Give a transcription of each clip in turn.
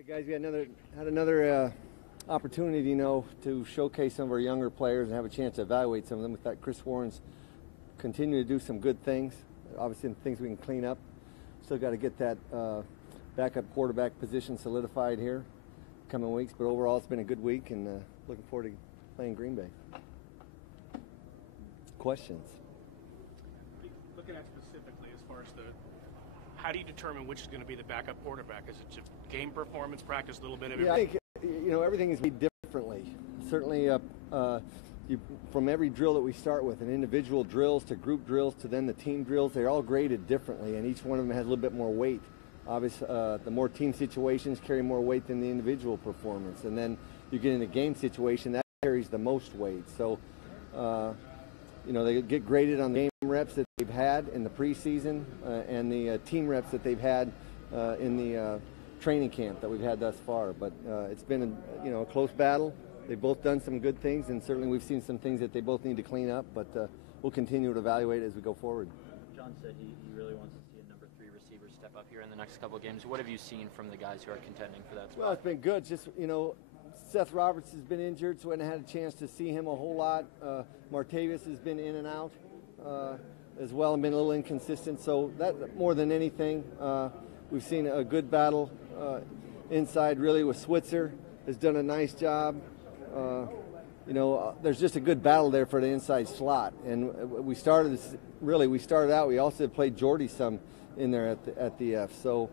Hi guys, we had another opportunity, to showcase some of our younger players and have a chance to evaluate some of them. We thought Chris Warren's continuing to do some good things. Obviously, things we can clean up. Still got to get that backup quarterback position solidified here coming weeks. But overall, it's been a good week, and looking forward to playing Green Bay. Questions? Looking at specifically as far as how do you determine which is going to be the backup quarterback? Is it just game performance, practice, a little bit of it? Yeah, I think, everything is made differently. Certainly, from every drill that we start with, and individual drills to group drills to then the team drills, they're all graded differently, and each one of them has a little bit more weight. Obviously, the more team situations carry more weight than the individual performance, and then you get in a game situation that carries the most weight. So, they get graded on the game reps that they've had in the preseason and the team reps that they've had in the training camp that we've had thus far. But it's been a close battle. They've both done some good things, and certainly we've seen some things that they both need to clean up, but we'll continue to evaluate as we go forward. John said he really wants to see a number 3 receiver step up here in the next couple of games. What have you seen from the guys who are contending for that spot? Well, it's been good. Just, Seth Roberts has been injured, so I haven't had a chance to see him a whole lot. Martavis has been in and out as well and been a little inconsistent. So that, more than anything, we've seen a good battle inside really with Switzer. Has done a nice job. There's just a good battle there for the inside slot. And we started out, we also played Jordy some in there at the F. So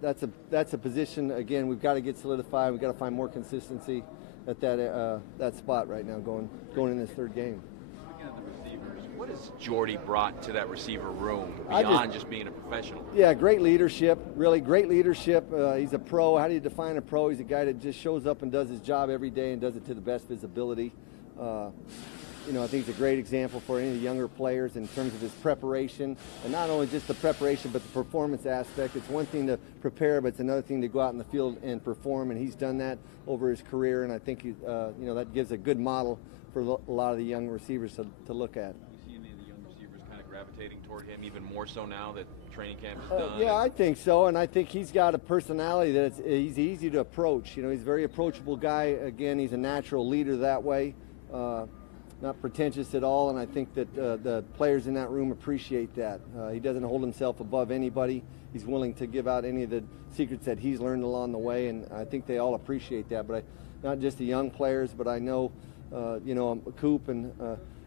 that's a position, again, we've got to get solidified. We've got to find more consistency at that spot right now going in this third game. Speaking of the receivers, what has Jordy brought to that receiver room beyond just being a professional? Yeah, great leadership, really great leadership. He's a pro. How do you define a pro? He's a guy that just shows up and does his job every day and does it to the best visibility. I think he's a great example for any of the younger players in terms of his preparation, and not only just the preparation but the performance aspect. It's one thing to prepare, but it's another thing to go out in the field and perform, and he's done that over his career, and I think that gives a good model for a lot of the young receivers to look at. You see any of the young receivers kind of gravitating toward him even more so now that training camp is done? Yeah, I think so, and I think he's got a personality that he's easy to approach. He's a very approachable guy. Again, he's a natural leader that way. Not pretentious at all, and I think that the players in that room appreciate that. He doesn't hold himself above anybody. He's willing to give out any of the secrets that he's learned along the way, and I think they all appreciate that. But not just the young players, but I know, Coop and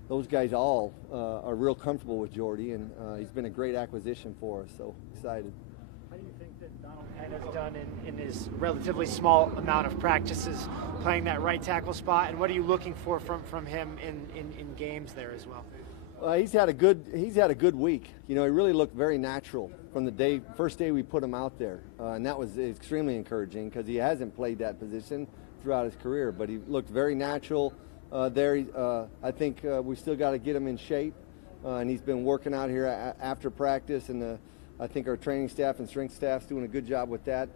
those guys all are real comfortable with Jordy, and he's been a great acquisition for us, so excited. How do you think that Donald Penn has done in his relatively small amount of practices playing that right tackle spot, and what are you looking for from him in games there as well? He's had a good week. He really looked very natural from the first day we put him out there, and that was extremely encouraging because he hasn't played that position throughout his career, but he looked very natural there. I think we still got to get him in shape, and he's been working out here after practice, and I think our training staff and strength staff's doing a good job with that.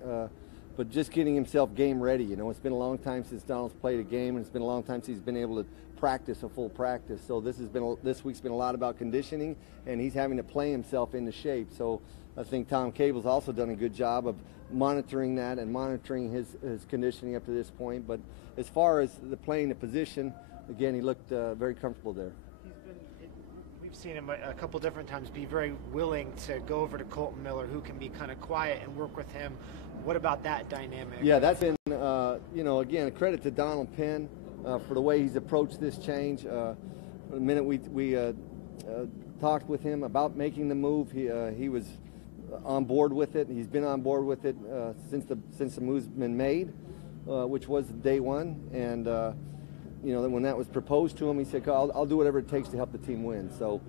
But just getting himself game ready. It's been a long time since Donald's played a game, and it's been a long time since he's been able to practice a full practice. So this week's been a lot about conditioning, and he's having to play himself into shape. So I think Tom Cable's also done a good job of monitoring that and monitoring his conditioning up to this point. But as far as playing the position, again, he looked very comfortable there. We've seen him a couple different times be very willing to go over to Colton Miller, who can be kind of quiet, and work with him. What about that dynamic? Yeah, that's been, again, a credit to Donald Penn for the way he's approached this change. The minute we talked with him about making the move, he was on board with it. He's been on board with it since the move's been made, which was day one. And when that was proposed to him, he said, I'll do whatever it takes to help the team win. So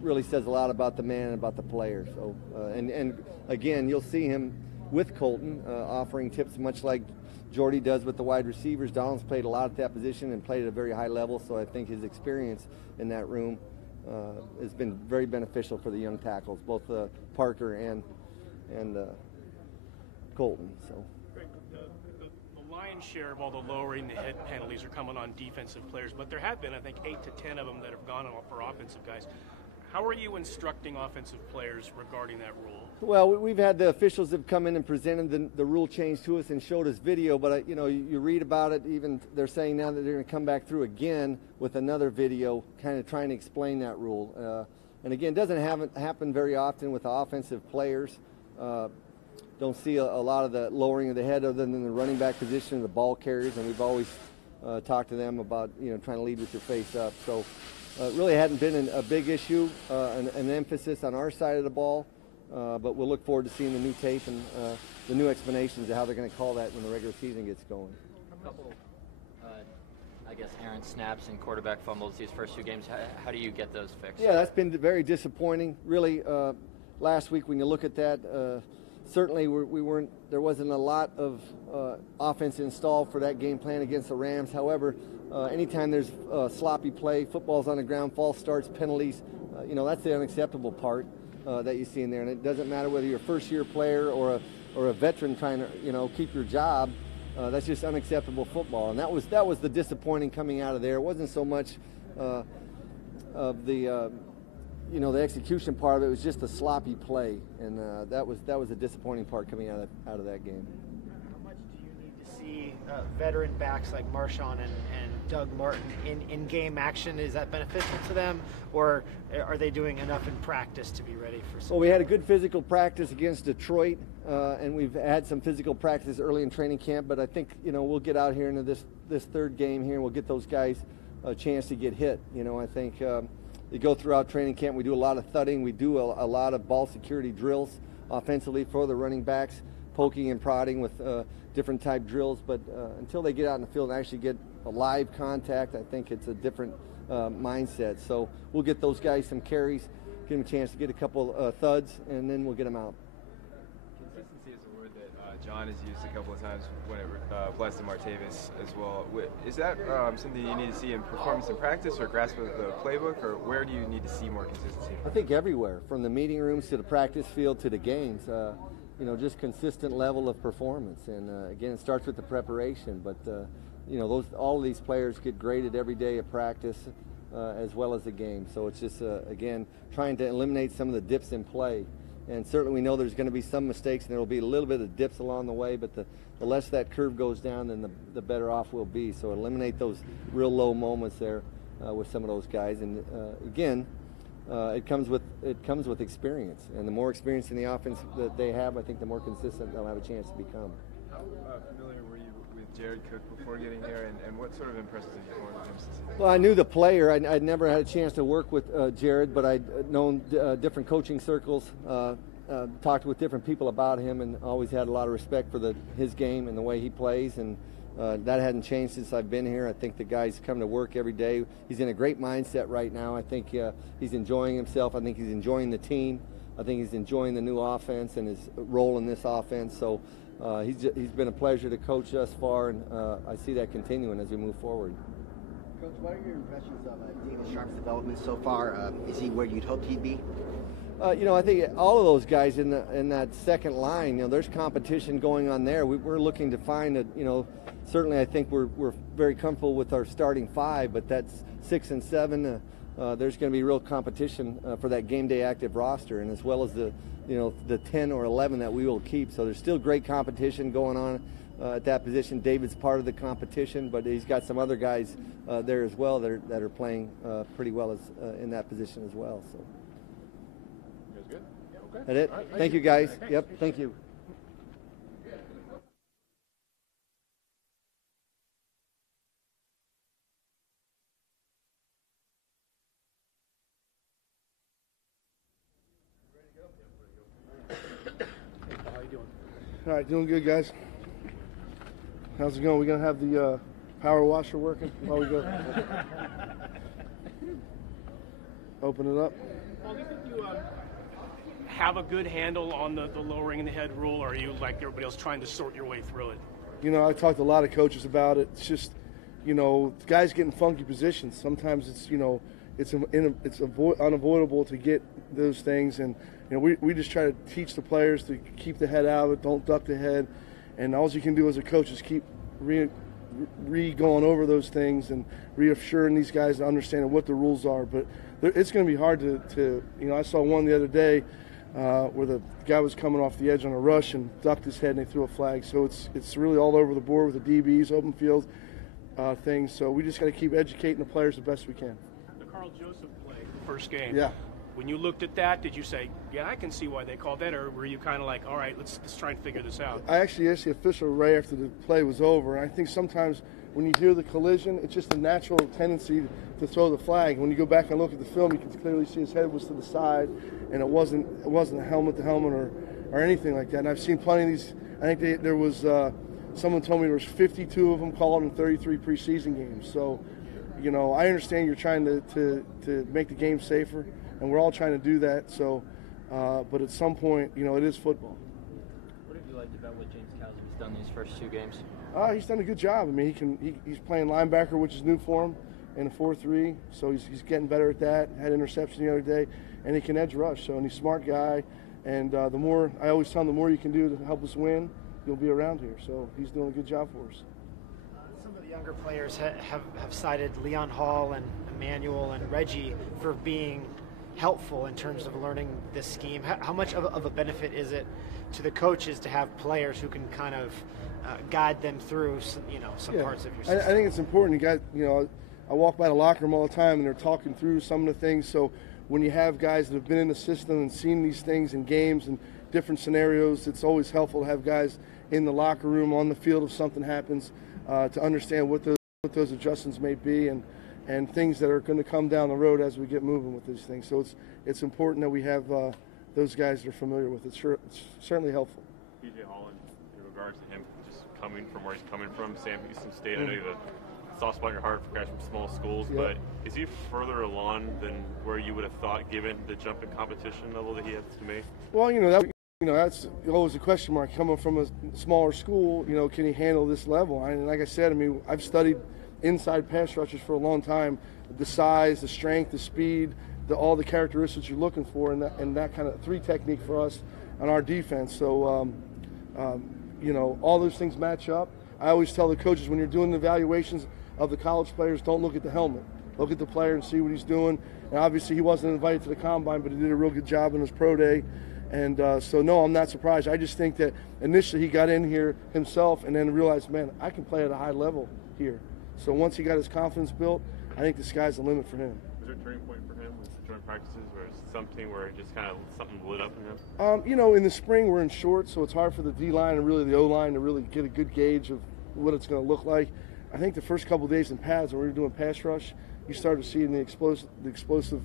really says a lot about the man and about the player. So and again, you'll see him with Colton offering tips much like Jordy does with the wide receivers. Donald's played a lot at that position and played at a very high level, so I think his experience in that room has been very beneficial for the young tackles, both Parker and Colton. So. The lion's share of all the lowering the head penalties are coming on defensive players, but there have been, I think, 8 to 10 of them that have gone on for offensive guys. How are you instructing offensive players regarding that rule? Well, we've had the officials have come in and presented the rule change to us and showed us video, but you read about it. Even they're saying now that they're going to come back through again with another video, kind of trying to explain that rule. And again, it doesn't happen very often with the offensive players. Don't see a lot of the lowering of the head other than the running back position, the ball carriers, and we've always talked to them about trying to lead with your face up. So it really hadn't been a big issue, an emphasis on our side of the ball. But we'll look forward to seeing the new tape and the new explanations of how they're going to call that when the regular season gets going. A couple, I guess, errant snaps and quarterback fumbles these first two games. How do you get those fixed? Yeah, that's been very disappointing. Really, last week when you look at that, certainly there wasn't a lot of offense installed for that game plan against the Rams. However, anytime there's sloppy play, footballs on the ground, false starts, penalties, that's the unacceptable part. That you see in there, and it doesn't matter whether you're a first-year player or a veteran trying to keep your job. That's just unacceptable football, and that was the disappointing coming out of there. It wasn't so much of the the execution part of it. It was just the sloppy play, and that was a disappointing part coming out of that game. How much do you need to see veteran backs like Marshawn and Doug Martin in game action? Is that beneficial to them, or are they doing enough in practice to be ready for something? Well, we had a good physical practice against Detroit, and we've had some physical practice early in training camp, but I think we'll get out here into this third game here and we'll get those guys a chance to get hit. I think they go throughout training camp. We do a lot of thudding. We do a lot of ball security drills offensively for the running backs, poking and prodding with different type drills, but until they get out in the field and actually get a live contact, I think it's a different mindset. So we'll get those guys some carries, give them a chance to get a couple thuds, and then we'll get them out. Consistency is a word that John has used a couple of times when it applies to Martavis as well. Is that something you need to see in performance and practice, or grasp of the playbook, or where do you need to see more consistency? I think everywhere, from the meeting rooms to the practice field to the games. Just consistent level of performance, and again, it starts with the preparation. But all of these players get graded every day at practice, as well as the game. So it's just again trying to eliminate some of the dips in play. And certainly we know there's going to be some mistakes, and there will be a little bit of dips along the way. But the less that curve goes down, then the better off we'll be. So eliminate those real low moments there with some of those guys. And again. It comes with experience, and the more experience in the offense that they have, I think the more consistent they'll have a chance to become. How familiar were you with Jared Cook before getting here, and what sort of impressions have you formed with him since? Well, I knew the player. I'd never had a chance to work with Jared, but I'd known different coaching circles, talked with different people about him, and always had a lot of respect for his game and the way he plays. And that hadn't changed since I've been here. I think the guy's come to work every day. He's in a great mindset right now. I think he's enjoying himself. I think he's enjoying the team. I think he's enjoying the new offense and his role in this offense. So he's been a pleasure to coach thus far, and I see that continuing as we move forward. Coach, what are your impressions of David Sharp's development so far? Is he where you'd hoped he'd be? I think all of those guys in that second line, there's competition going on there. We're looking to find certainly I think we're very comfortable with our starting five, but that's 6 and 7. There's going to be real competition for that game day active roster, and as well as the 10 or 11 that we will keep. So there's still great competition going on at that position. David's part of the competition, but he's got some other guys there as well that are playing pretty well in that position as well. So. Good? Yeah, okay. That's it. Right, thank you, guys. Yep, thank you. How you doing? All right, doing good, guys. How's it going? We gonna have the power washer working while we go? Open it up. Paul, do you think you have a good handle on the lowering the head rule, or are you, like everybody else, trying to sort your way through it? I talked to a lot of coaches about it. It's just, guys get in funky positions. Sometimes it's unavoidable to get those things, and we just try to teach the players to keep the head out of it, don't duck the head, and all you can do as a coach is keep going over those things and reassuring these guys and understanding what the rules are. But it's going to be hard to I saw one the other day where the guy was coming off the edge on a rush and ducked his head and they threw a flag. So it's really all over the board with the DBs, open field things. So we just got to keep educating the players the best we can. The Carl Joseph play, first game. Yeah. When you looked at that, did you say, yeah, I can see why they called that, or were you kind of like, all right, let's try and figure this out? I actually asked the official right after the play was over, and I think sometimes when you hear the collision, it's just a natural tendency to throw the flag. When you go back and look at the film, you can clearly see his head was to the side, and it wasn't a helmet to helmet or anything like that. And I've seen plenty of these. I think there was someone told me there was 52 of them called in 33 preseason games. So, you know, I understand you're trying to make the game safer, and we're all trying to do that. So, but at some point, you know, it is football. What have you liked about what James Cowsey's done these first 2 games? He's done a good job. I mean, he's playing linebacker, which is new for him, in a 4-3. So he's getting better at that. Had interception the other day, and he can edge rush. So, and he's a smart guy. And the more, I always tell him, the more you can do to help us win, you'll be around here. So he's doing a good job for us. Some of the younger players have cited Leon Hall and Emmanuel and Reggie for being helpful in terms of learning this scheme. How much of a benefit is it to the coaches to have players who can kind of guide them through, some parts of your system? I think it's important. I walk by the locker room all the time, and they're talking through some of the things. So when you have guys that have been in the system and seen these things in games and different scenarios, it's always helpful to have guys in the locker room, on the field if something happens, to understand what those adjustments may be and things that are going to come down the road as we get moving with these things. So it's important that we have those guys that are familiar with it. It's certainly helpful. P.J. Holland, in regards to him just coming from where he's coming from, Sam Houston State, I know you have a soft spot in your heart for guys from small schools, but is he further along than where you would have thought given the jump in competition level that he has to make? Well, that's always a question mark. Coming from a smaller school, can he handle this level? And like I said, I've studied inside pass rushers for a long time. The size, the strength, the speed, all the characteristics you're looking for, and that kind of 3 technique for us on our defense. So, all those things match up. I always tell the coaches when you're doing the evaluations of the college players, don't look at the helmet. Look at the player and see what he's doing. And obviously he wasn't invited to the combine, but he did a real good job in his pro day. And so, no, I'm not surprised. I just think that initially he got in here himself and then realized, man, I can play at a high level here. So once he got his confidence built, I think the sky's the limit for him. Was there a turning point for him with joint practices, or is it something where it just kind of something lit up in him? In the spring we're in short, so it's hard for the D-line and really the O-line to really get a good gauge of what it's going to look like. I think the first couple of days in pads when we were doing pass rush, you started to see the explosive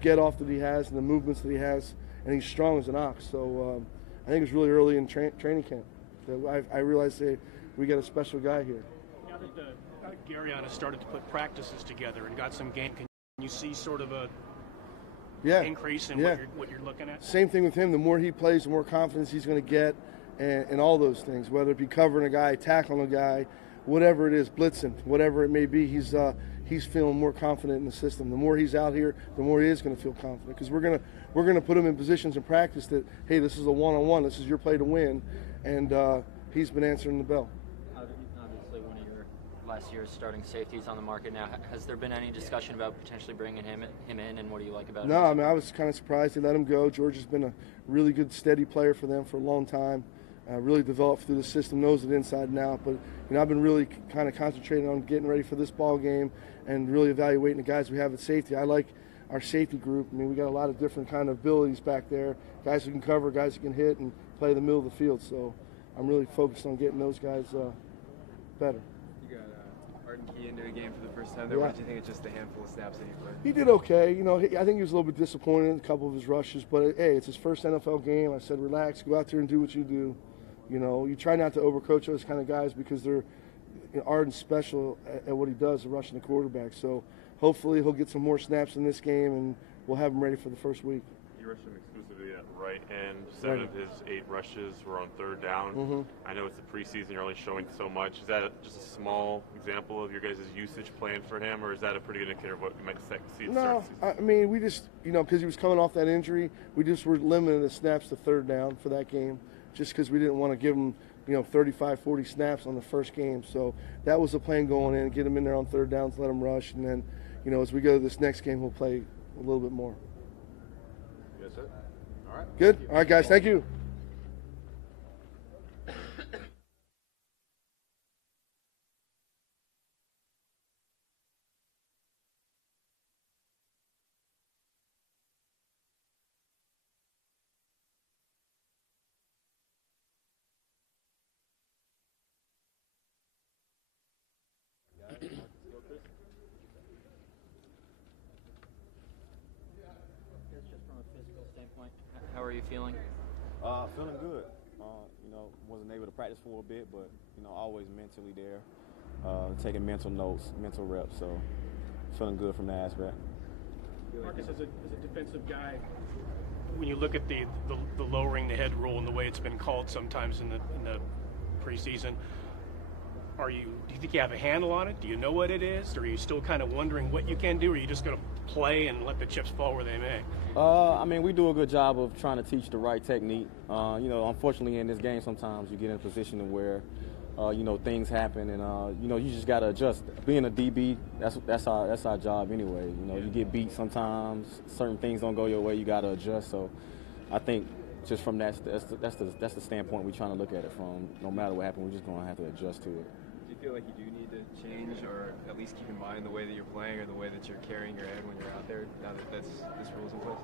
get-off that he has and the movements that he has, and he's strong as an ox. So I think it was really early in training camp that I realized that we got a special guy here. Now that Garyon has started to put practices together and got some game, can you see sort of a increase in what you're looking at? Same thing with him. The more he plays, the more confidence he's going to get and all those things, whether it be covering a guy, tackling a guy, whatever it is, blitzing, whatever it may be, he's feeling more confident in the system. The more he's out here, the more he is going to feel confident because we're going to put him in positions in practice that, hey, this is a one-on-one, this is your play to win, and he's been answering the bell. Obviously, one of your last year's starting safeties on the market now. Has there been any discussion about potentially bringing him in, and what do you like about him? No, I was kind of surprised they let him go. George has been a really good, steady player for them for a long time. Really developed through the system, knows it inside and out. But I've been really kind of concentrating on getting ready for this ball game and really evaluating the guys we have at safety. I like our safety group. We got a lot of different kind of abilities back there. Guys who can cover, guys who can hit and play the middle of the field. So I'm really focused on getting those guys better. You got Arden Key into a game for the first time there. What did you think of just the handful of snaps that he played? He did okay. I think he was a little bit disappointed in a couple of his rushes. But, hey, it's his first NFL game. I said, relax, go out there and do what you do. You try not to overcoach those kind of guys because they're Arden's special at what he does, rushing the quarterback. So hopefully he'll get some more snaps in this game, and we'll have him ready for the first week. You rushed him exclusively at right end. 7 of his 8 rushes were on 3rd down. Mm-hmm. I know it's the preseason, you're only showing so much. Is that just a small example of your guys' usage plan for him, or is that a pretty good indicator of what you might see? No, we just, because he was coming off that injury, we just were limiting the snaps to 3rd down for that game, just because we didn't want to give him 35, 40 snaps on the first game. So that was the plan going in, get him in there on 3rd downs, let him rush, and then, as we go to this next game, we'll play a little bit more. Yes, sir. All right. Good. All right, guys. Thank you. Just from a physical standpoint, how are you feeling? Feeling good. Wasn't able to practice for a bit, but always mentally there, taking mental notes, mental reps. So feeling good from that aspect. Marcus, as a defensive guy, when you look at the lowering the head rule and the way it's been called sometimes in the preseason, do you think you have a handle on it? Do you know what it is? Or are you still kind of wondering what you can do? Or are you just going to play and let the chips fall where they may? We do a good job of trying to teach the right technique. Unfortunately in this game sometimes you get in a position to where, things happen and, you just got to adjust. Being a DB, that's our job anyway. You get beat sometimes, certain things don't go your way, you got to adjust. So I think just from that's the standpoint we're trying to look at it from. No matter what happens, we're just going to have to adjust to it. Do you feel like you do need to change or at least keep in mind the way that you're playing or the way that you're carrying your head when you're out there now that this rule's in place?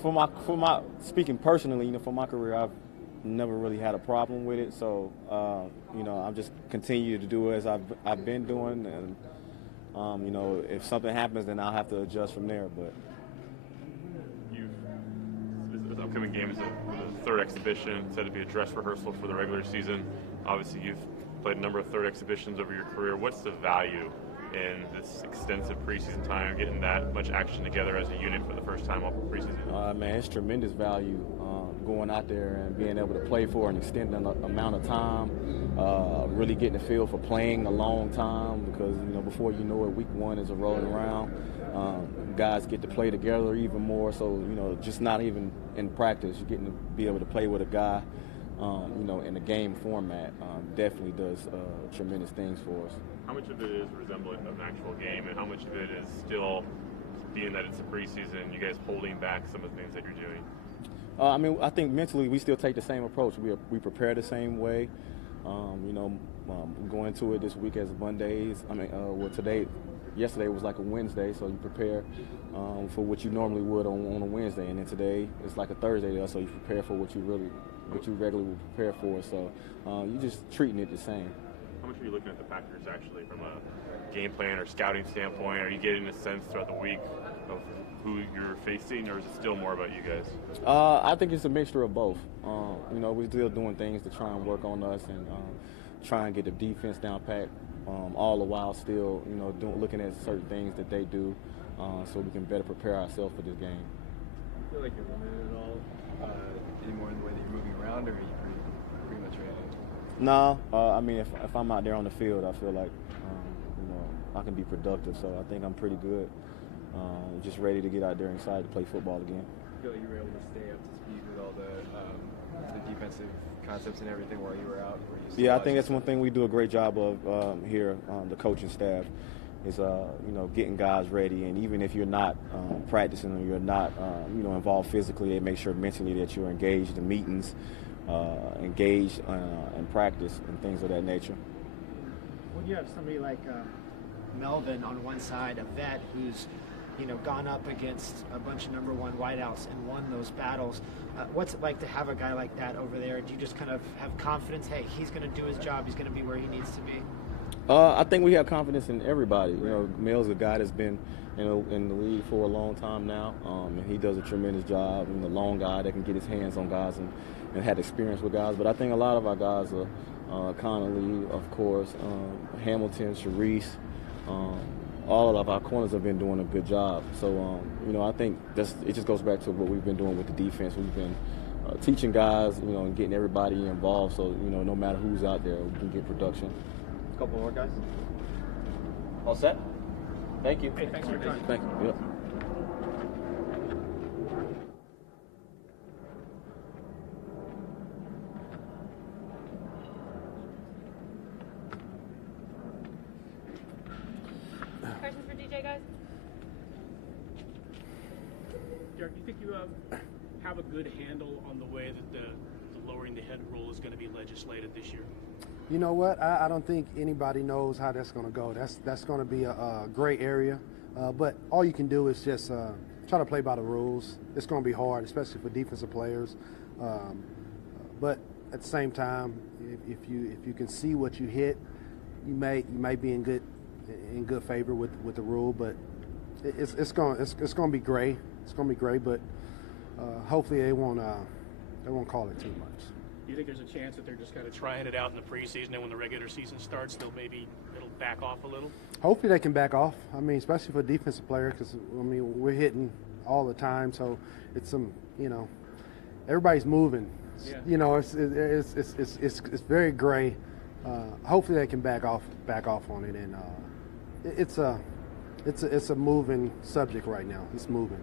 For my speaking personally, for my career, I've never really had a problem with it. So, I'm just continue to do as I've been doing, and if something happens, then I'll have to adjust from there. But this upcoming game is the third exhibition. It's said to be a dress rehearsal for the regular season. Obviously, you've played a number of third exhibitions over your career. What's the value in this extensive preseason time, getting that much action together as a unit for the first time off of preseason? It's tremendous value going out there and being able to play for an extended amount of time, really getting a feel for playing a long time because, before you know it, week one is rolling around. Guys get to play together even more, so, just not even in practice, you're getting to be able to play with a guy, in the game format definitely does tremendous things for us. How much of it is resembling an actual game, and how much of it is still, being that it's a preseason, you guys holding back some of the things that you're doing? I think mentally we still take the same approach. We prepare the same way. Going into it this week as Mondays. Yesterday was like a Wednesday, so you prepare for what you normally would on a Wednesday, and then today it's like a Thursday, so you prepare for what you regularly would prepare for. So you're just treating it the same. How much are you looking at the Packers actually from a game plan or scouting standpoint? Are you getting a sense throughout the week of who you're facing, or is it still more about you guys? I think it's a mixture of both. We're still doing things to try and work on us and try and get the defense down pat, all the while still, looking at certain things that they do so we can better prepare ourselves for this game. Do you feel like you're limited at all anymore in the way that you're moving around, or are you pretty much ready? No, if I'm out there on the field, I feel like I can be productive. So I think I'm pretty good. Just ready to get out there and excited to play football again. I feel like you were able to stay up to speed with all the defensive concepts and everything while you were out. Yeah, I think that's one thing we do a great job of here on the coaching staff is getting guys ready, and even if you're not practicing or you're not involved physically, they make sure mentally that you're engaged in meetings, engaged in practice and things of that nature. When you have somebody like Melvin on one side, a vet who's gone up against a bunch of number one wideouts and won those battles, what's it like to have a guy like that over there? Do you just kind of have confidence, hey, he's going to do his job, he's going to be where he needs to be? I think we have confidence in everybody. Mel's a guy that's been in the league for a long time now, and he does a tremendous job. And the long guy that can get his hands on guys and had experience with guys. But I think a lot of our guys are Connolly, of course, Hamilton, Sharice, all of our corners have been doing a good job. So, I think it just goes back to what we've been doing with the defense. We've been teaching guys, and getting everybody involved. So, no matter who's out there, we can get production. A couple more guys. All set? Thank you. Hey, thanks for your time. Thank you. Yep. Questions for DJ, guys? Derrick, do you think you have a good handle on the way that the lowering the head rule is going to be legislated this year? You know what? I don't think anybody knows how that's going to go. That's going to be a gray area. But all you can do is just try to play by the rules. It's going to be hard, especially for defensive players. But at the same time, if you can see what you hit, you may be in good favor with the rule. But it's going to be gray. It's going to be gray. But hopefully they won't call it too much. Do you think there's a chance that they're just kind of trying it out in the preseason, and when the regular season starts, it'll back off a little? Hopefully they can back off. I mean, especially for a defensive player, because we're hitting all the time, so it's everybody's moving. Yeah. It's very gray. Hopefully they can back off on it, and it's a moving subject right now. It's moving.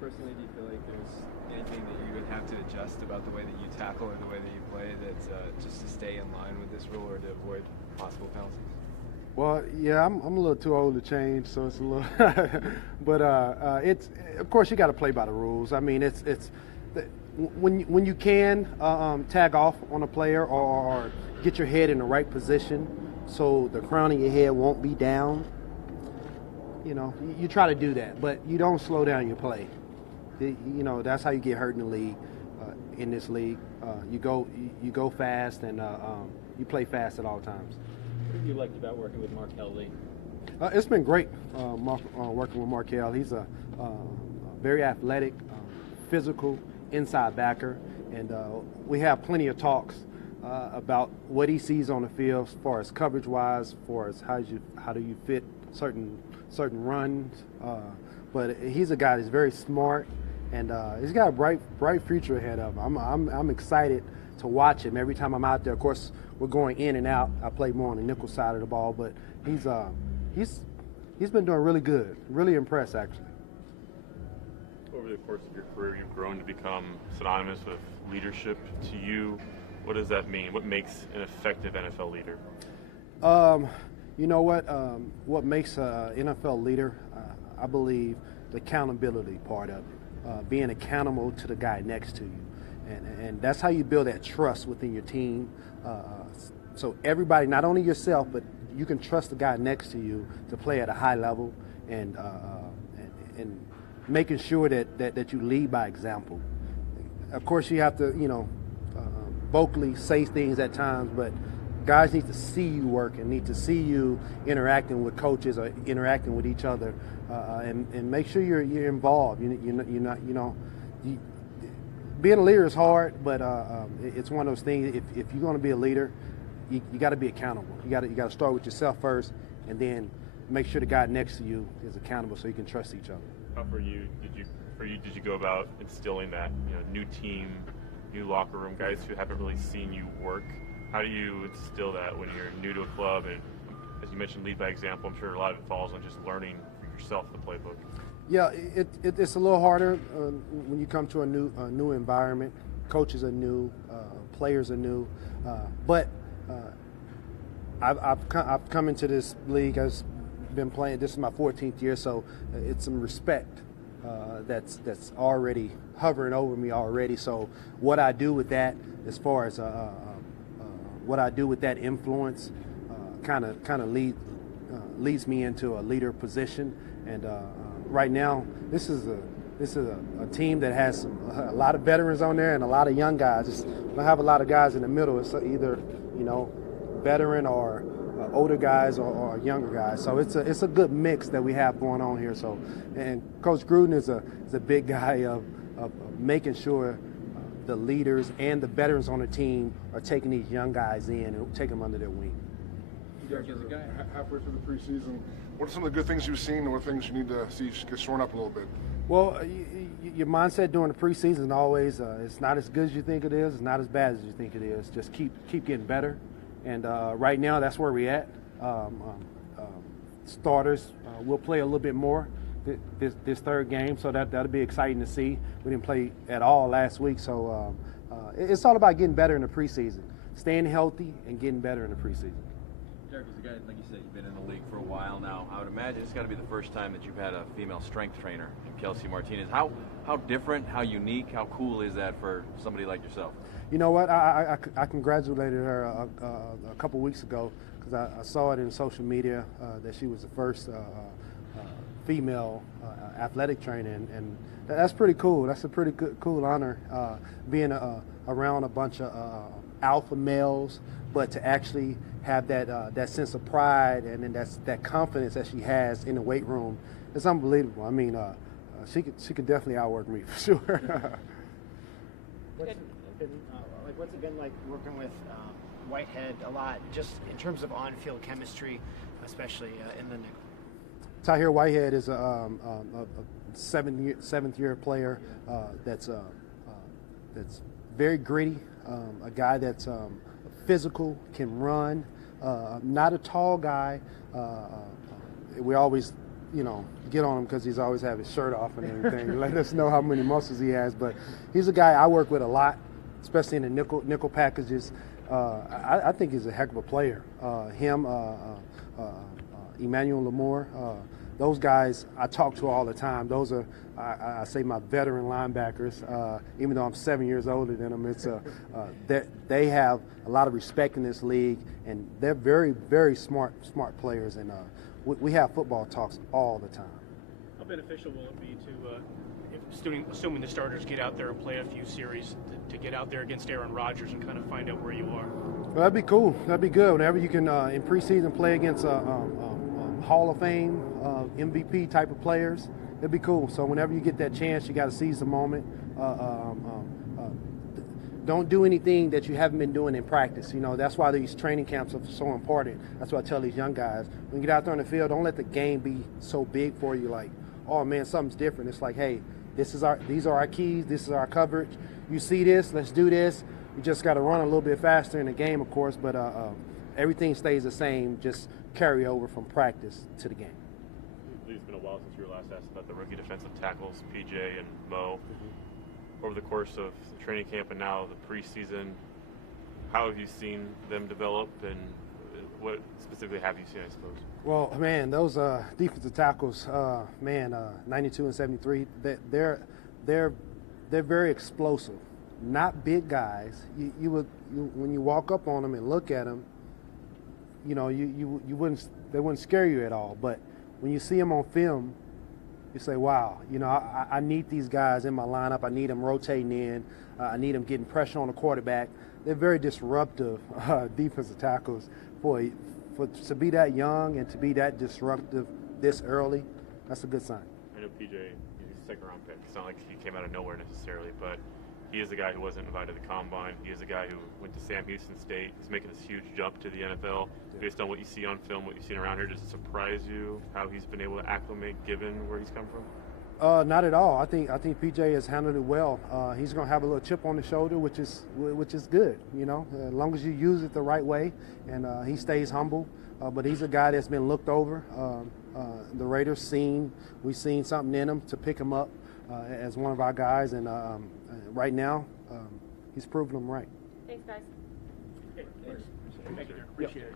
Personally, do you feel like there's anything that you would have to adjust about the way that you tackle or the way that you play that's just to stay in line with this rule or to avoid possible penalties? Well, yeah, I'm a little too old to change, so it's a little. But it's of course you got to play by the rules. I mean, it's when you can tag off on a player or get your head in the right position so the crown of your head won't be down. You try to do that, but you don't slow down your play. That's how you get hurt in the league. In this league, you go fast and you play fast at all times. What have you liked about working with Markel Lee? It's been great working with Markel. He's a very athletic, physical inside backer, and we have plenty of talks about what he sees on the field as far as coverage-wise, as far as how do you fit certain runs. But he's a guy that's very smart, and he's got a bright future ahead of him. I'm excited to watch him every time I'm out there. Of course, we're going in and out. I play more on the nickel side of the ball, but he's been doing really good. Really impressed, actually. Over the course of your career, you've grown to become synonymous with leadership. To you, what does that mean? What makes an effective NFL leader? You know what? What makes an NFL leader, I believe, the accountability part of it. Being accountable to the guy next to you. And that's how you build that trust within your team. So everybody, not only yourself, but you can trust the guy next to you to play at a high level and making sure that you lead by example. Of course, you have to, vocally say things at times, but guys need to see you work and need to see you interacting with coaches or interacting with each other, and make sure you're involved. Being a leader is hard, but it's one of those things. If you're going to be a leader, you got to be accountable. You got to start with yourself first, and then make sure the guy next to you is accountable, so you can trust each other. How did you go about instilling that? New team, new locker room, guys who haven't really seen you work. How do you instill that when you're new to a club? And as you mentioned, lead by example. I'm sure a lot of it falls on just learning for yourself the playbook. Yeah, it's a little harder when you come to a new environment. Coaches are new, players are new, but I've come into this league. I've been playing. This is my 14th year, so it's some respect that's already hovering over me already. So what I do with that, as far as what I do with that influence, kind of leads me into a leader position. And right now, this is a team that has a lot of veterans on there and a lot of young guys. I don't have a lot of guys in the middle. It's either veteran or older guys or younger guys. So it's a good mix that we have going on here. So, and Coach Gruden is a big guy of making sure the leaders and the veterans on the team are taking these young guys in and take them under their wing. Derrick, as a guy halfway through the preseason, what are some of the good things you've seen and what things you need to see get shorn up a little bit? Well, your mindset during the preseason is always it's not as good as you think it is. It's not as bad as you think it is. Just keep getting better. And right now, that's where we're at. Starters, we'll play a little bit more this third game, so that'll be exciting to see. We didn't play at all last week, so it's all about getting better in the preseason, staying healthy and getting better in the preseason. Derrick, Derrick, as a guy, like you said, you've been in the league for a while now. I would imagine it's got to be the first time that you've had a female strength trainer in Kelsey Martinez. How different, how unique, how cool is that for somebody like yourself? You know what? I congratulated her a couple weeks ago because I saw it in social media that she was the first female athletic trainer, and that's pretty cool. That's a pretty cool honor, being around a bunch of alpha males, but to actually have that sense of pride and then that confidence that she has in the weight room. It's unbelievable. I mean, she could definitely outwork me for sure. What's it been like working with Whitehead a lot, just in terms of on-field chemistry, especially in the nickel? Tahir Whitehead is a seventh year player that's very gritty, a guy that's physical, can run, not a tall guy. We always, get on him because he's always have his shirt off and everything. Let us know how many muscles he has. But he's a guy I work with a lot, especially in the nickel packages. I think he's a heck of a player. Emmanuel Lamore, those guys I talk to all the time. Those are, I say, my veteran linebackers. Even though I'm 7 years older than them, they have a lot of respect in this league, and they're very, very smart players. And we have football talks all the time. How beneficial will it be to, assuming the starters get out there and play a few series, to get out there against Aaron Rodgers and kind of find out where you are? Well, that'd be cool. That'd be good. Whenever you can, in preseason, play against Hall of Fame, MVP type of players, it'd be cool. So whenever you get that chance, you got to seize the moment. Don't do anything that you haven't been doing in practice. That's why these training camps are so important. That's why I tell these young guys, when you get out there on the field, don't let the game be so big for you, like, oh man, something's different. It's like, hey, these are our keys, this is our coverage. You see this, let's do this. You just got to run a little bit faster in the game, of course, but everything stays the same. Just carry over from practice to the game. I believe it's been a while since you were last asked about the rookie defensive tackles, PJ and Mo. Mm-hmm. Over the course of the training camp and now the preseason, how have you seen them develop, and what specifically have you seen, I suppose? Well, man, those defensive tackles, 92 and 73, they're very explosive. Not big guys. When you walk up on them and look at them, they wouldn't scare you at all. But when you see them on film, you say, wow, I need these guys in my lineup. I need them rotating in. I need them getting pressure on the quarterback. They're very disruptive defensive tackles. Boy, to be that young and to be that disruptive this early, that's a good sign. I know PJ, he's a second-round pick. It's not like he came out of nowhere necessarily, but he is a guy who wasn't invited to the Combine. He is a guy who went to Sam Houston State. He's making this huge jump to the NFL. Based on what you see on film, what you've seen around here, does it surprise you how he's been able to acclimate given where he's come from? Not at all. I think PJ has handled it well. He's going to have a little chip on the shoulder, which is good. As long as you use it the right way, and he stays humble. But he's a guy that's been looked over. The Raiders we've seen something in him to pick him up as one of our guys, and right now he's proven them right. Thanks, guys. Thank you. Appreciate it.